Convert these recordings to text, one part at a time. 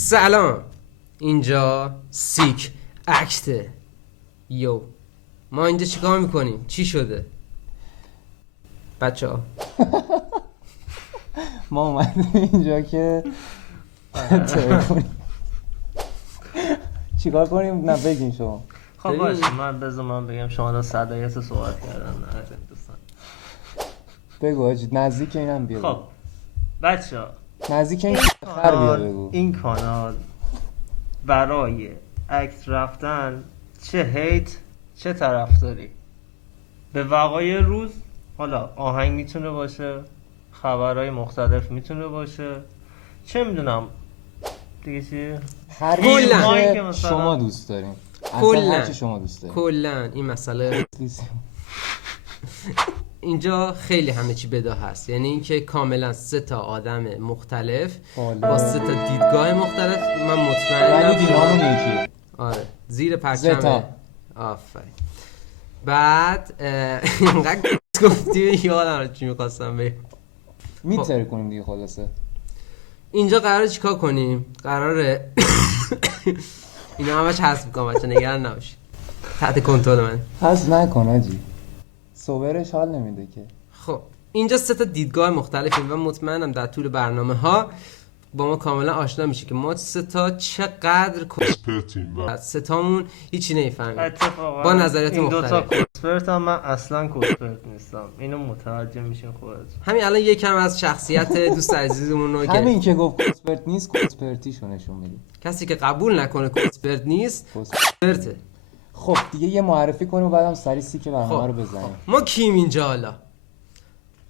سلام، اینجا سیک اکته. یو، ما اینجا چیکار میکنیم؟ چی شده بچه ها؟ ما اومدیم اینجا که چیکار کنیم؟ نه بگین شما. خب باشه، من بگم شما دا صدایت صحبت کردن. نه دوستان بگو آجی، نزدیک اینم بیا. خب بچه ها، نزدیک این خر بیا بگو. این کانال برای اکت رفتن چه هیت چه طرفداری به وقایع روز، حالا آهنگ میتونه باشه، خبرهای مختلف میتونه باشه، چه میدونم دیگه چی، هر کلن که شما دوست دارین، کلن هر چی شما دوست دارین. کلن این مسئله اینجا خیلی همه چی بدا هست، یعنی اینکه کاملا 3 تا آدم مختلف با 3 تا دیدگاه مختلف. من مطمئنم ولی دیرامون یکیه. آره، زیر پرچم. آفرین. بعد اینقدر گفتی یادم چی می‌خواستم بگم. میتره کنیم دیگه. خلاصه اینجا قراره چیکار کنیم؟ قراره اینا همش حذف می‌کنم بچه، نگران نباشید، تحت کنترل من. حذف نکن آجی، سوبرش حال نمیده که. خب اینجا 3 تا دیدگاه مختلفیم و مطمئنم در طول برنامه ها با ما کاملا آشنا میشه که ما 3 تا چقدر کسپرتیم. 3 تامون هیچی نمیفهمیم با نظریات این مختلف. این 2 تا کسپرت هم من اصلا کسپرت نیستم، اینو متوجه میشین خودتون. همین الان یکم از شخصیت دوست عزیزمون رو همین که گفت کسپرت نیست، کسپرتیشو نشون میدیم. کسی که قبول نکنه کسپرت نیست کسپرته. خب دیگه یه معرفی کنیم و بعدم سری سیک برنامه رو بزنیم. ما کیم اینجا حالا؟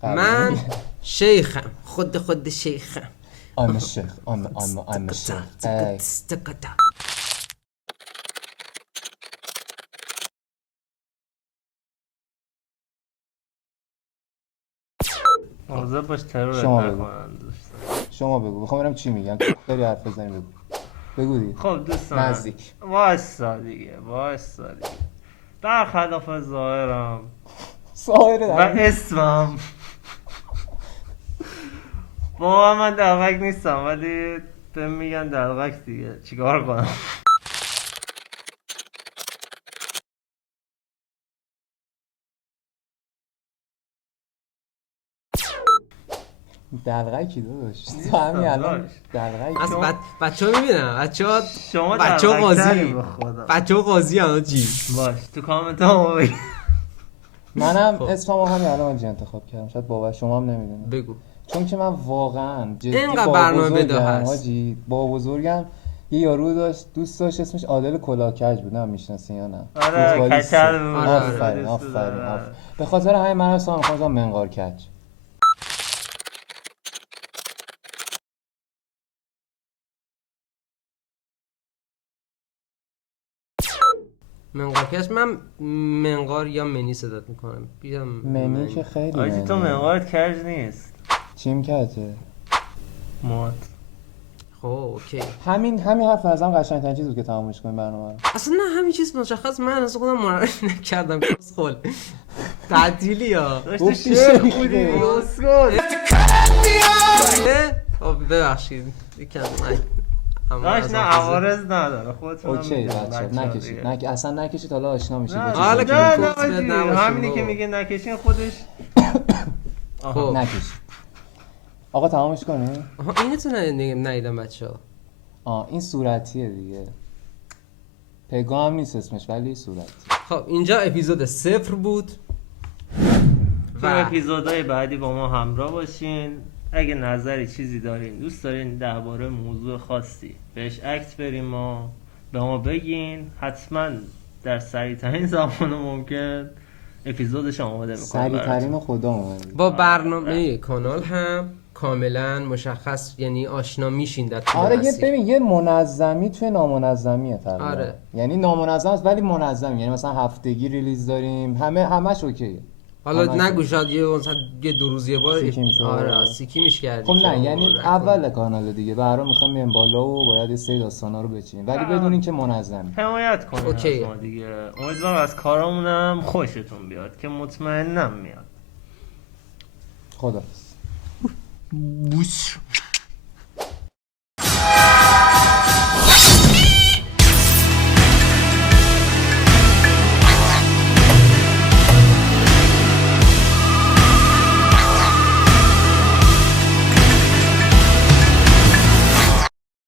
من شیخم، خود شیخم. I'm a sheikh. I'm a sheikh. موضوع باش ترور شما نکنن دوستان. شما بگو، میخوام برم چی میگن. داری حرف بزنی بگو دیگه. خب دوستان نزدیک واسا دیگه برخلاف ظاهرم و اسمم با من دلغک نیستم، ولی بهم میگن دلغک دیگه، چیکار کنم؟ دلغکی داداش تو همین الان دلغکی. از بچه‌ها میبینم، شما بچه‌ها قاضی، به خدا بچه‌ها قاضی ها جی. باش تو کامنت ها بگید. منم اسممو همین الان انتخاب کردم، شاید بابا شما هم نمیدونی. بگو. چون که من واقعا جدی اینقدر برنامه بده هست حاجی. با بزرگم یه یارو داشت، دوست داشت، اسمش عادل کلاهکج بود. نه میشناسی یا نه؟ آره کچل بود. آفرین. به خاطر همین من اصلا می‌خواستم منقار کج. منقارکش. من منقار یا منی صدات میکنم. بیام منی که خیلی آجی تو منقارت کج نیست. چیم کجه؟ مات. خب اوکی. همین حرف ازم قشنگ‌ترین چیز بود که تمامش کنیم برنامه رو. اصلا نه همین چیز مشخص، من اصلا خودم معرفی نکردم. خل تعطیلی ها داشتی شعر بودی اسکول. ببخشید یکم داشت نه عوارض نداره خودتون. اوکی بچه نکشید. اصلا نکشید، حالا آشنا میشید. نه همینی که میگه نکشین خودش. خب نکشید. آقا تمامش کنیم. اینو تو ندیدم بچه‌ها. این صورتیه دیگه، پگا هم نیست اسمش ولی صورتی. خب اینجا اپیزود 0 بود. تو اپیزودهای بعدی با ما همراه باشین. اگه نظری چیزی دارین، دوست دارین درباره موضوع خاصی بهش اکت بریم ما به ما بگین، حتما در سریع‌ترین زمان ممکن اپیزودش آماده میکنم. سریع‌ترین خدا اومد. با برنامه کانال هم کاملا مشخص، یعنی آشنا میشین در طول آره مسیر. ببین یه منظمی توی نامنظمیه تقریبا. آره. یعنی نامنظم است ولی منظم، یعنی مثلا هفتگی ریلیز داریم، همش اوکیه. حالا نگو شاید یه 2 روز یه بار آره سیکیمش کردی. خب نه یعنی اول کانال دیگه برام میخوام بیام بالا و باید 3 داستانا رو بچینیم، ولی بدون اینکه منظم حمایت کنید از ما دیگه. امیدوارم از کارامونم خوشتون بیاد که مطمئنم میاد. خدا